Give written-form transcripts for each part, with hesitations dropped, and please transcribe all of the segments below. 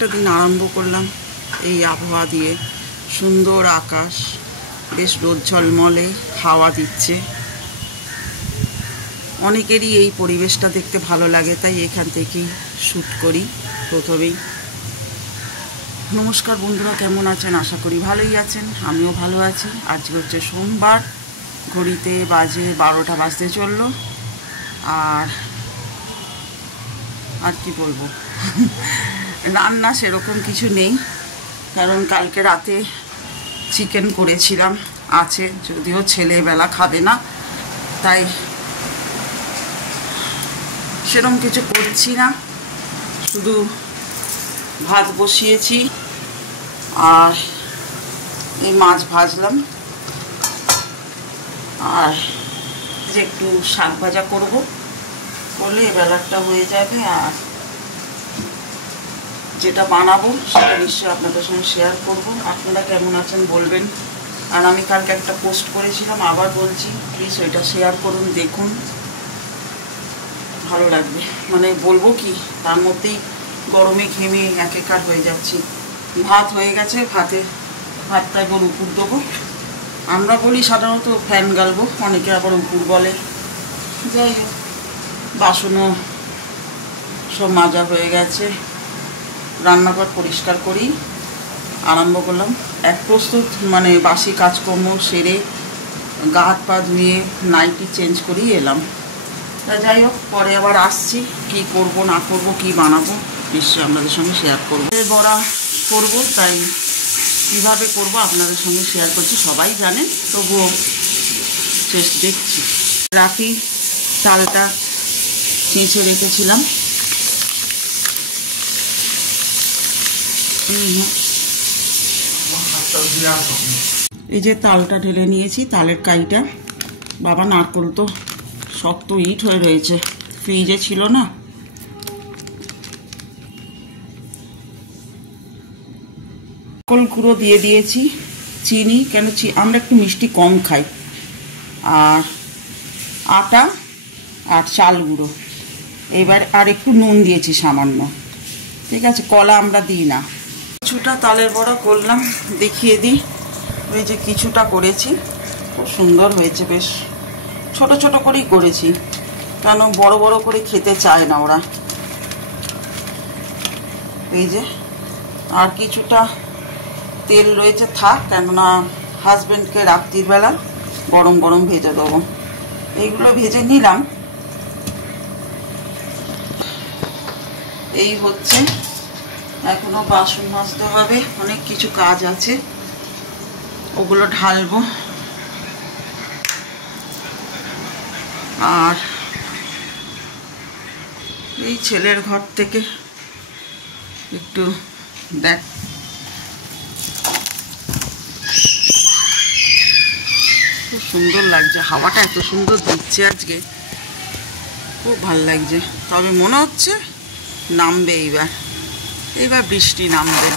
একটা দিন আরম্ভ করলাম এই আবহাওয়া দিয়ে। সুন্দর আকাশ, বেশ রোদ ঝলমলে, হাওয়া দিচ্ছে। অনেকেরই এই পরিবেশটা দেখতে ভালো লাগে, তাই এখান থেকেই শ্যুট করি প্রথমেই। নমস্কার বন্ধুরা, কেমন আছেন? আশা করি ভালোই আছেন, আমিও ভালো আছি। আজকে হচ্ছে সোমবার, ঘড়িতে বাজে 12টা বাজতে চললো। আর কি বলবো, রান্না সেরকম কিছু নেই, কারণ কালকে রাতে চিকেন করেছিলাম, আছে, যদিও ছেলেবেলা খাবে না, তাই সেরকম কিছু করছি না। শুধু ভাত বসিয়েছি আর এই মাছ ভাজলাম, আর যে একটু শাক ভাজা করবো, করলে বেলাটা হয়ে যাবে। আর যেটা বানাবো সেটা নিশ্চয়ই আপনাদের সঙ্গে শেয়ার করব। আপনারা কেমন আছেন বলবেন। আর আমি কালকে একটা পোস্ট করেছিলাম, আবার বলছি, প্লিজ ওইটা শেয়ার করুন, দেখুন, ভালো লাগবে। মানে বলবো কি, তার মধ্যেই গরমে ঘেমে একাকার হয়ে যাচ্ছি। ভাত হয়ে গেছে, ভাতটা এবার উপর দেবো। আমরা বলি সাধারণত ফ্যান গালবো, অনেকে আবার উপর বলে। যাই হোক, বাসনও সব মাজা হয়ে গেছে, রান্নাঘর পরিষ্কার করি আরম্ভ করলাম। এক প্রস্তুত মানে বাসি কাজকর্ম সেরে গা হাত পা ধুয়ে নাইটি চেঞ্জ করেই এলাম। তা যাই হোক, পরে আবার আসছি, কি করব না করব, কি বানাবো নিশ্চয়ই আপনাদের সঙ্গে শেয়ার করবো। বড়া করব, তাই কীভাবে করব আপনাদের সঙ্গে শেয়ার করছি। সবাই জানেন, তবুও দেখছি। রাখি চালটা চেঁচে রেখেছিলাম, এই যে তালটা ঢেলে নিয়েছি, তালের কাইটা। বাবা, নারকোল তো শক্ত ইট হয়ে রয়েছে, ফ্রিজে ছিল না। নারকোল গুঁড়ো দিয়ে দিয়েছি, চিনি, কেন আমরা একটু মিষ্টি কম খাই, আর আটা আর চাল গুঁড়ো। এবার আর একটু নুন দিয়েছি সামান্য, ঠিক আছে। কলা আমরা দিই না। কিছুটা তালের বড়া করলাম, দেখিয়ে দিই। ওই যে কিছুটা করেছি, খুব সুন্দর হয়েছে, বেশ ছোট ছোট করেই করেছি, কেন বড় বড় করে খেতে চায় না ওরা। এই যে আর কিছুটা তেল রয়েছে, থাক, কেননা হাজব্যান্ডকে রাত্রির বেলা গরম গরম ভেজে দেবো। এইগুলো ভেজে নিলাম। এই হচ্ছে, এখনো বাসন মাজতে হবে, অনেক কিছু কাজ আছে, ওগুলো ঢালবো। আর এই ছেলের ঘর থেকে একটু দেখ, খুব সুন্দর লাগছে, হাওয়াটা এত সুন্দর দিচ্ছে আজকে, খুব ভাল লাগছে। তবে মনে হচ্ছে নামবে, এইবার বৃষ্টি নামবে।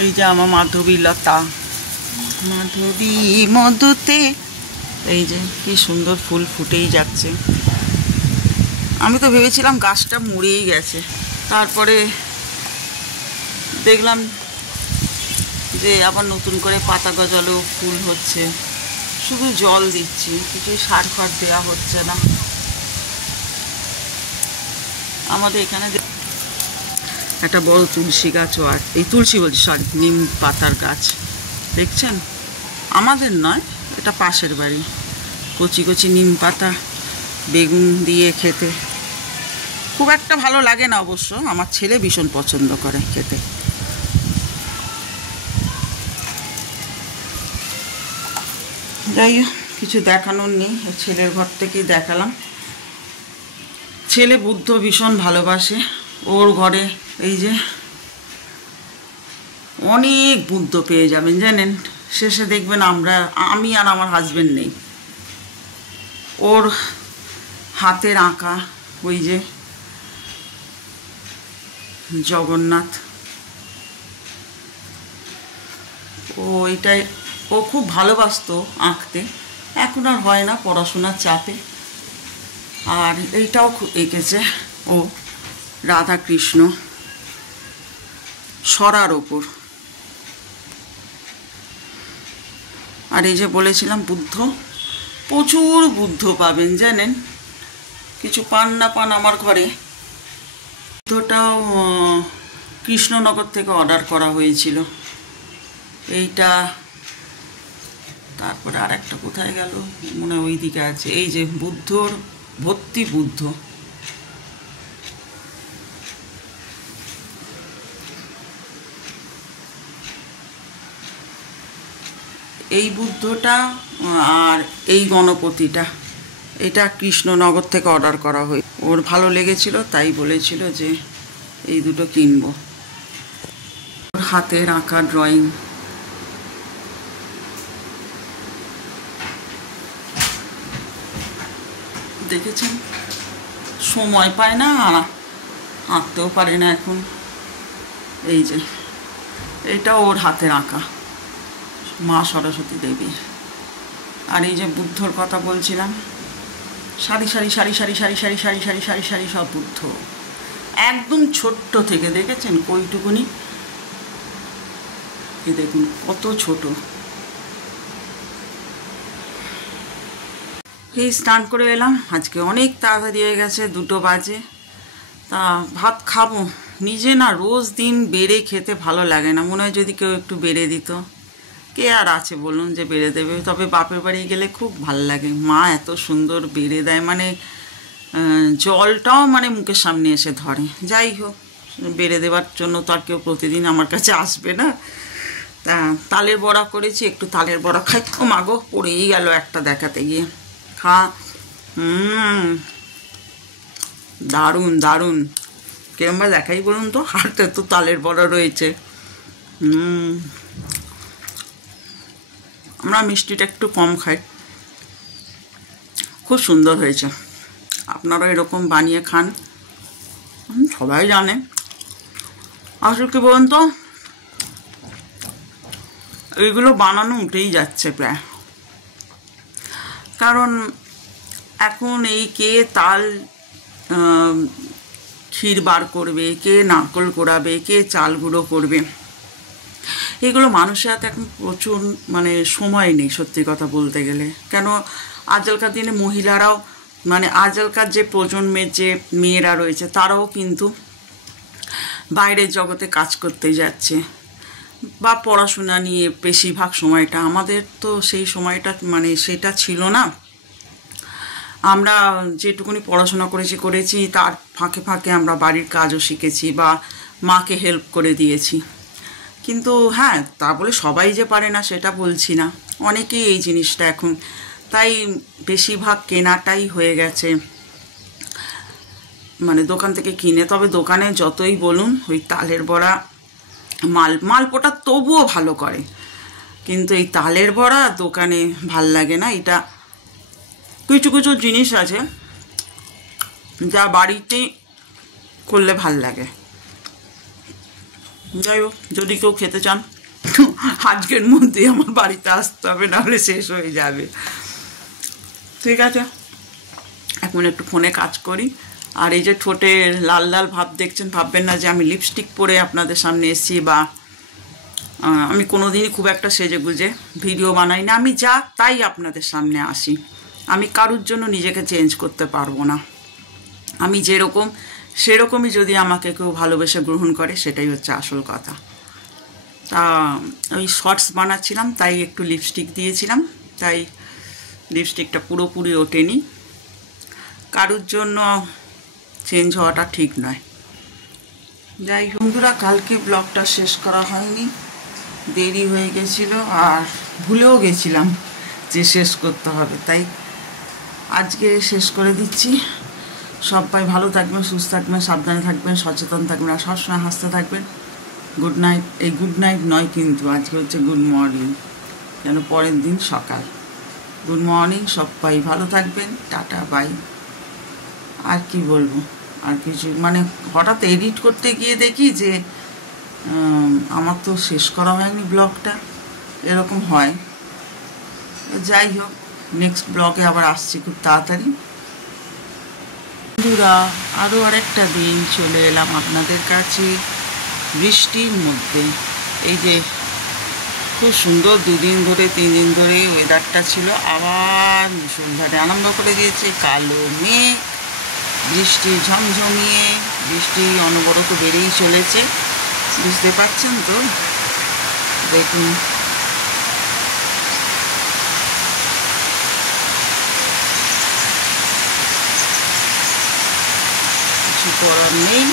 এই যে আমার মাধবী লতা, মাধবী মধুতে, এই যে কি সুন্দর ফুল ফুটেই যাচ্ছে। আমি তো ভেবেছিলাম গাছটা মরেই গেছে, তারপরে দেখলাম যে আবার নতুন করে পাতা গজালো, ফুল হচ্ছে। শুধু জল দিচ্ছি, কিছু সার ফার দেওয়া হচ্ছে না। আমাদের এখানে একটা বড় তুলসী গাছও, আর এই তুলসী বলছি, সরি, নিম পাতার গাছ দেখছেন। আমাদের নয়, এটা পাশের বাড়ি। কচি কচি নিম পাতা, বেগুন দিয়ে খেতে খুব একটা ভালো লাগে না অবশ্য, আমার ছেলে ভীষণ পছন্দ করে খেতে। যাই হোক, কিছু দেখানোর নেই, ছেলের ঘর থেকেই দেখালাম। ছেলে বুদ্ধ ভীষণ ভালোবাসে, ওর ঘরে এই যে অনেক বুদ্ধ পেয়ে যাবেন, জানেন। শেষে দেখবেন আমি আর আমার হাজবেন্ড নেই। ওর হাতের আঁকা ওই যে জগন্নাথ, ও খুব ভালোবাসতো আঁকতে, এখন আর হয় না পড়াশোনার চাপে। আর এইটাও এঁকেছে, ও রাধা কৃষ্ণ সরার ওপর। আর এই যে বলেছিলাম বুদ্ধ, প্রচুর বুদ্ধ পাবেন জানেন, কিছু পান না পান আমার ঘরে। বুদ্ধটাও কৃষ্ণনগর থেকে অর্ডার করা হয়েছিল এইটা। তারপরে আর একটা কোথায় গেল মনে হয় ওই দিকে আছে, এই যে বুদ্ধর ভর্তি বুদ্ধ। এই বুদ্ধটা আর এই গণপতিটা, এটা কৃষ্ণনগর থেকে অর্ডার করা হয়। ওর ভালো লেগেছিল তাই বলেছিল যে এই দুটো কিনবো। ওর হাতের আঁকা ড্রয়িং। দেখেছেন, সময় পায় না, আঁকতেও পারে না এখন। এই যে এটা ওর হাতের আঁকা মা সরস্বতী দেবী। আর এই যে বুদ্ধর কথা বলছিলাম, সারি সারি সারি সারি সারি সারি সারি সারি সারি সারি সব বুদ্ধ, একদম ছোট্ট থেকে। দেখেছেন কইটুকুনি, এ দেখুন কত ছোট। এই স্নান করে এলাম, আজকে অনেক তাড়াতাড়ি হয়ে গেছে, 2টো বাজে। তা ভাত খাবো, নিজে না রোজ দিন বেড়ে খেতে ভালো লাগে না, মনে হয় যদি কেউ একটু বেড়ে দিত। কে আর আছে বলুন যে বেড়ে দেবে? তবে বাপের বাড়ি গেলে খুব ভাল লাগে, মা এত সুন্দর বেড়ে দেয়, মানে জলটাও মানে মুখের সামনে এসে ধরে। যাই হোক, বেড়ে দেওয়ার জন্য তো আর কেউ প্রতিদিন আমার কাছে আসবে না। তা তালের বড়া করেছি, একটু তালের বড়া খাই। ও মাগো, পড়েই গেল একটা দেখাতে গিয়ে। খা, দারুণ দারুণ। কিরম দেখাই বলুন তো, হাতে তো তালের বড়া রয়েছে। আমরা মিষ্টিটা একটু কম খাই। খুব সুন্দর হয়েছে, আপনারা এরকম বানিয়ে খান, সবাই জানে। আসলে কি বলুন তো, এইগুলো বানানো উঠেই যাচ্ছে প্রায়, কারণ এখন এই কে তাল ক্ষীর বার করবে, কে নারকল কোড়াবে, কে চাল গুঁড়ো করবে, এগুলো মানুষের হাতে এখন প্রচুর মানে সময় নেই সত্যি কথা বলতে গেলে। কেন আজকালকার দিনে মহিলারাও, মানে আজকালকার যে প্রজন্মের যে মেয়েরা রয়েছে তারাও কিন্তু বাইরের জগতে কাজ করতে যাচ্ছে, বা পড়াশোনা নিয়ে বেশিরভাগ সময়টা। আমাদের তো সেই সময়টা মানে সেটা ছিল না। আমরা যেটুকুনি পড়াশোনা করেছি তার ফাঁকে ফাঁকে আমরা বাড়ির কাজও শিখেছি বা মাকে হেল্প করে দিয়েছি। কিন্তু হ্যাঁ, তা বলে সবাই যে পারে না সেটা বলছি না, অনেকেই এই জিনিসটা এখন, তাই বেশিরভাগ কেনাটাই হয়ে গেছে মানে দোকান থেকে কিনে। তবে দোকানে যতই বলুন ওই তালের বড়া, মালপোটা তবুও ভালো করে, কিন্তু এই তালের বড়া দোকানে ভাল লাগে না। এটা কিছু কিছু জিনিস আছে যা বাড়িতেই করলে ভাল লাগে। যাই হোক, যদি কেউ খেতে চান আজকের মধ্যেই আমার বাড়িতে আসতে হবে, নাহলে শেষ হয়ে যাবে। ঠিক আছে, এখন একটু ফোনে কাজ করি। আর এই যে ঠোঁটে লাল লাল ভাব দেখছেন, ভাববেন না যে আমি লিপস্টিক পরে আপনাদের সামনে এসেছি, বা আমি কোনোদিনই খুব একটা সেজে গুজে ভিডিও বানাই না। আমি যা তাই আপনাদের সামনে আসি, আমি কারুর জন্য নিজেকে চেঞ্জ করতে পারবো না। আমি যেরকম সেরকমই যদি আমাকে কেউ ভালোবেসে গ্রহণ করে, সেটাই হচ্ছে আসল কথা। তা ওই শর্টস বানাচ্ছিলাম তাই একটু লিপস্টিক দিয়েছিলাম, তাই লিপস্টিকটা পুরোপুরি ওঠেনি। কারুর জন্য চেঞ্জ হওয়াটা ঠিক নয়। যাই হোক বন্ধুরা, কালকে ব্লগটা শেষ করা হয়নি, দেরি হয়ে গেছিল আর ভুলেও গেছিলাম যে শেষ করতে হবে, তাই আজকে শেষ করে দিচ্ছি। সবাই ভালো থাকবেন, সুস্থ থাকবেন, সাবধানে থাকবেন, সচেতন থাকবেন, আর সবসময় হাসতে থাকবেন। Good night. এই গুড নাইট নয় কিন্তু, আজকে হচ্ছে গুড মর্নিং, যেন পরের দিন সকাল। গুড মর্নিং, সবাই ভালো থাকবেন, টাটা বাই। আর কি বলবো, আর কিছু মানে হঠাৎ এডিট করতে গিয়ে দেখি যে আমার তো শেষ করা হয়নি ব্লগটা, এরকম হয়। যাই হোক, নেক্সট ব্লগে আবার আসছি খুব তাড়াতাড়ি। বন্ধুরা আরও আরেকটা দিন চলে এলাম আপনাদের কাছে বৃষ্টির মধ্যে। এই যে খুব সুন্দর 2 দিন ধরে 3 দিন ধরে ওয়েদারটা ছিল, আবার মুষলধারে আরম্ভ করে দিয়েছে। কালো মেঘ, বৃষ্টি ঝমঝমিয়ে, বৃষ্টি অনবরত বেড়েই চলেছে। বুঝতে পারছেন তো? দেখুন, কিছু করার নেই।